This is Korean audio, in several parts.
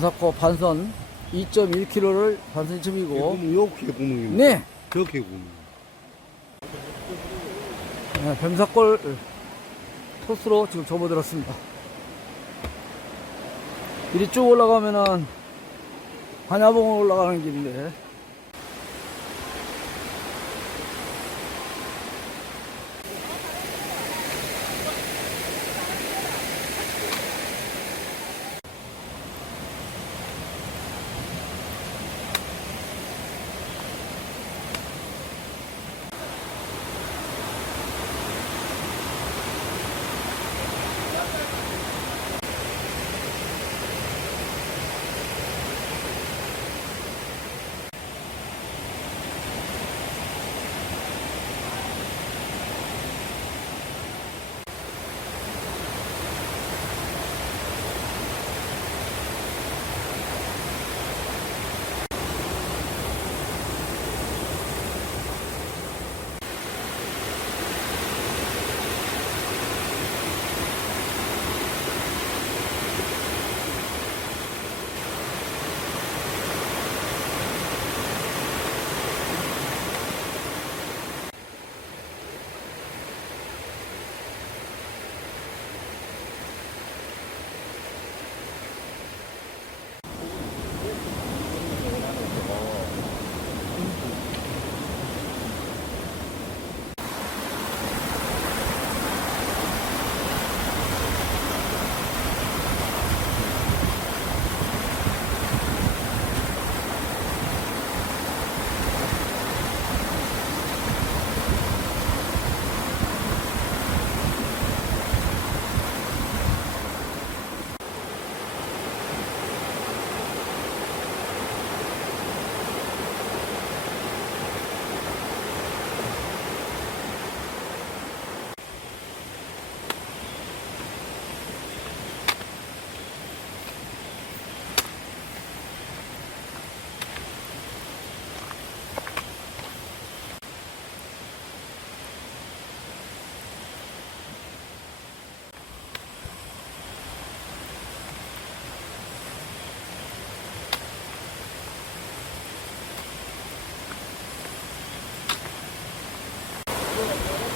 사코 반선 2.1kg를 반선 2.2고. 이렇게 구멍입니다. 네. 저렇게 구멍. 네, 뱀사골 토스로 지금 접어들었습니다. 이리 쭉 올라가면은 한야봉으로 올라가는 길인데.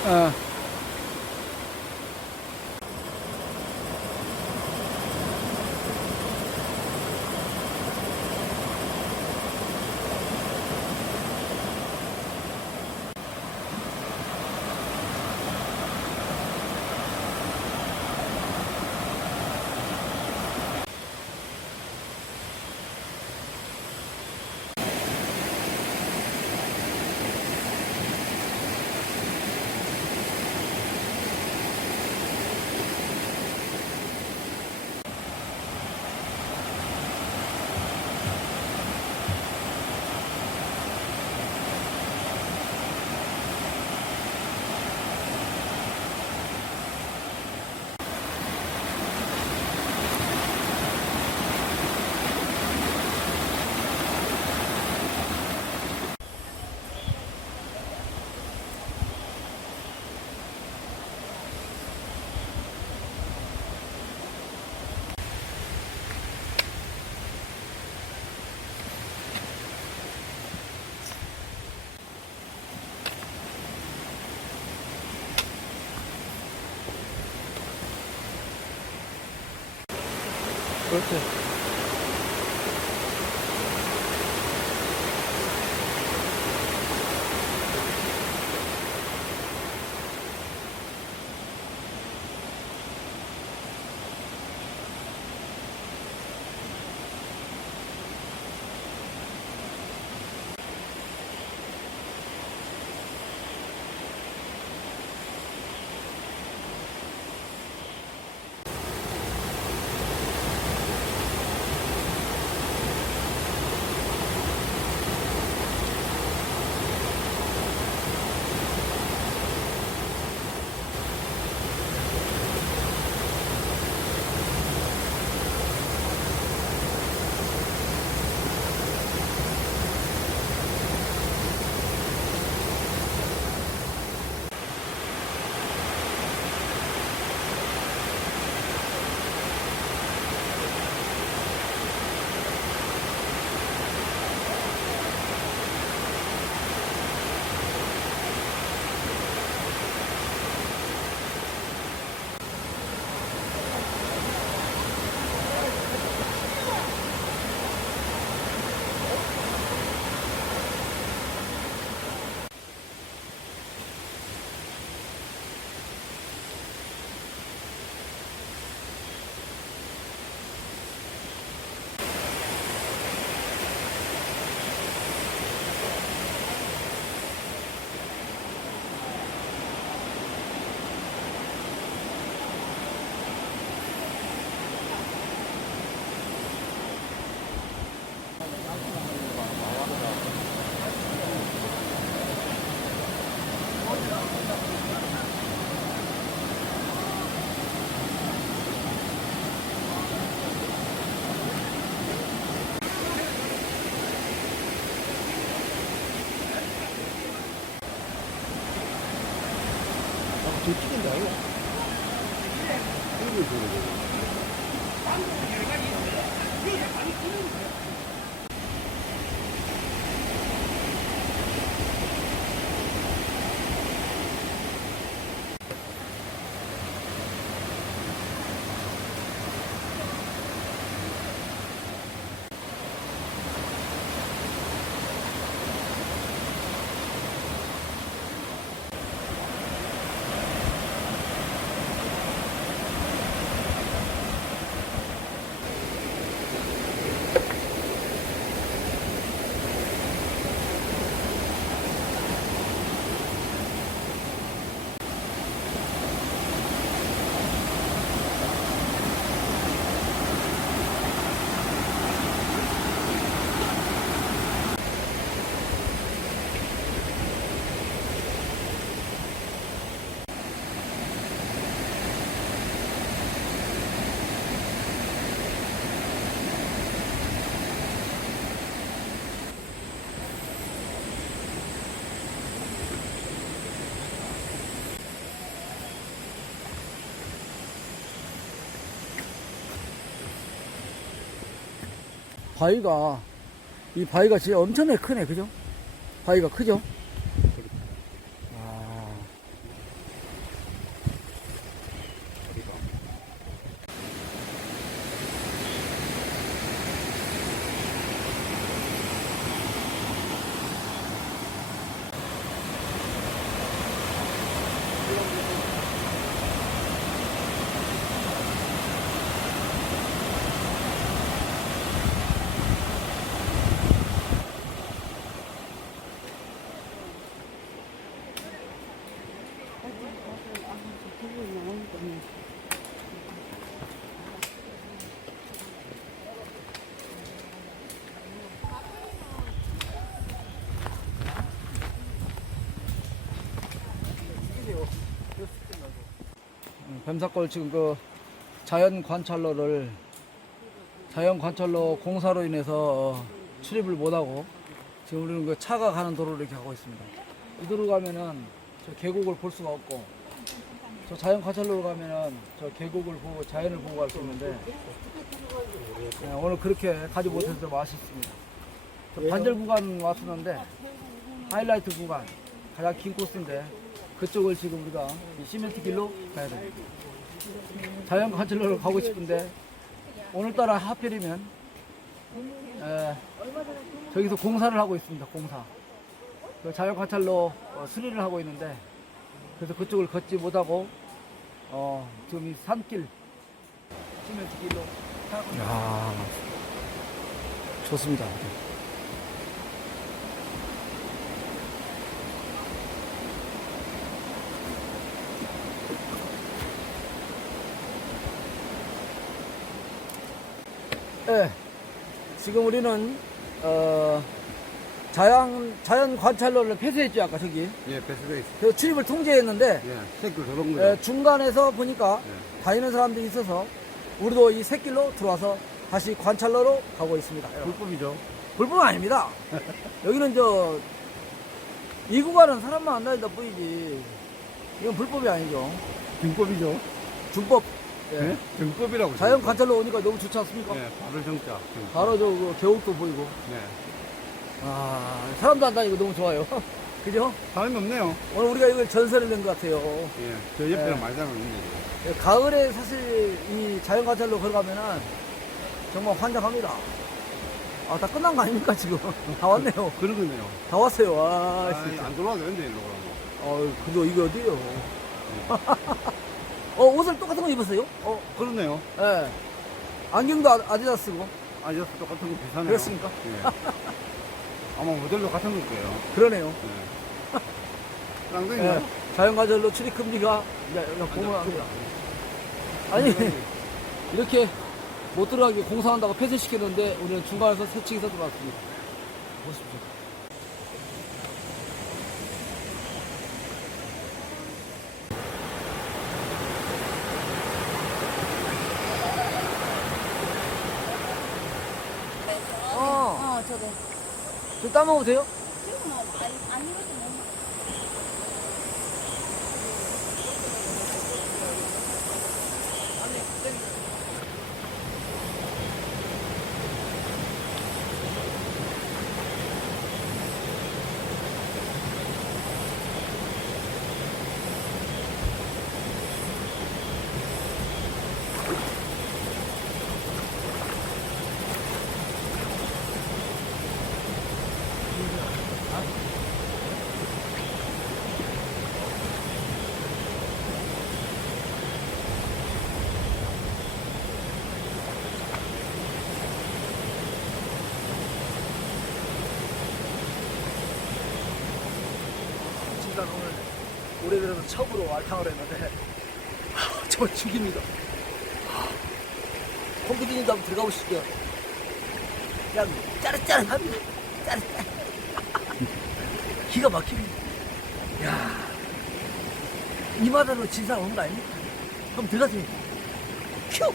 어. 그렇지. 저 찍은다, 이거. 이거 보내고. 바위가, 이 바위가 진짜 엄청나게 크네, 그죠? 바위가 크죠? 아, 뱀사골 지금 그 자연 관찰로를 자연 관찰로 공사로 인해서 출입을 못하고 지금 우리는 그 차가 가는 도로를 이렇게 가고 있습니다. 이 도로 가면은 저 계곡을 볼 수가 없고, 저 자연 관찰로로 가면은 저 계곡을 보고 자연을 보고 갈 수 있는데, 오늘 그렇게 가지 못해서 좀 아쉽습니다. 저 반절 구간 왔었는데 하이라이트 구간 가장 긴 코스인데 그쪽을 지금 우리가 이 시멘트 길로 가야 됩니다. 자연 관찰로를 가고 싶은데 오늘따라 하필이면 저기서 공사를 하고 있습니다. 공사. 그 자연 관찰로 수리를 하고 있는데, 그래서 그쪽을 걷지 못하고 지금 이 산길 시멘트 길로 타고 있습니다. 야, 좋습니다. 네, 지금 우리는 자연 관찰로를 폐쇄했죠, 아까 저기. 예, 배수가 있어. 그 출입을 통제했는데 예, 새끼 저런 거요. 중간에서 보니까 예. 다니는 사람들이 있어서 우리도 이 새길로 들어와서 다시 관찰로로 가고 있습니다. 불법이죠. 불법은 아닙니다. 여기는 이 구간은 사람만 안 다닌다 뿐이지. 이건 불법이 아니죠. 중법이죠. 준법. 예? 예. 중법이라고. 자연 관찰로 오니까 너무 좋지 않습니까? 예, 바로 정자. 바로 그 계곡도 보이고. 네. 아, 사람도 안 다니고 너무 좋아요. 그죠? 사람이 없네요. 오늘 우리가 이걸 전설을 낸 것 같아요. 예, 저 옆에는 예. 많이 사람없는데. 예, 가을에 사실 이 자연 관찰로 걸어가면은 정말 환장합니다. 아, 다 끝난 거 아닙니까, 지금? 다 왔네요. 그런 거네요. 다 왔어요. 아, 진짜. 안 들어와도 되는데, 일로 그러면. 근데 이게 어디예요? 옷을 똑같은 거 입었어요? 그렇네요. 예. 안경도 아디다스 쓰고. 아저씨 똑같은 거 비슷하네요. 그렇습니까? 예. 아마 모델로 같은 걸 거예요. 그러네요. 예. 쌍둥이 예. 자연 관찰로 출입 금지가 이제 보면 합니다. 아니, 이렇게 못 들어가게 공사한다고 폐쇄시켰는데 우리는 중간에서 새치기서 들어왔습니다. 보십시오. 저도. 좀 따먹어도 돼요? 지금 뭐, 안 익어도 못 올해 들어서 처음으로 알탕을 했는데 정말 죽입니다. 콩기둥이도 한번 들어가 보시죠. 그냥 짜릿짜릿합니다. 짜릿짜릿. 기가 막힙니다. 야, 이 맛으로 진상 오는 거 아닙니까? 한번 들어가세요. 큐!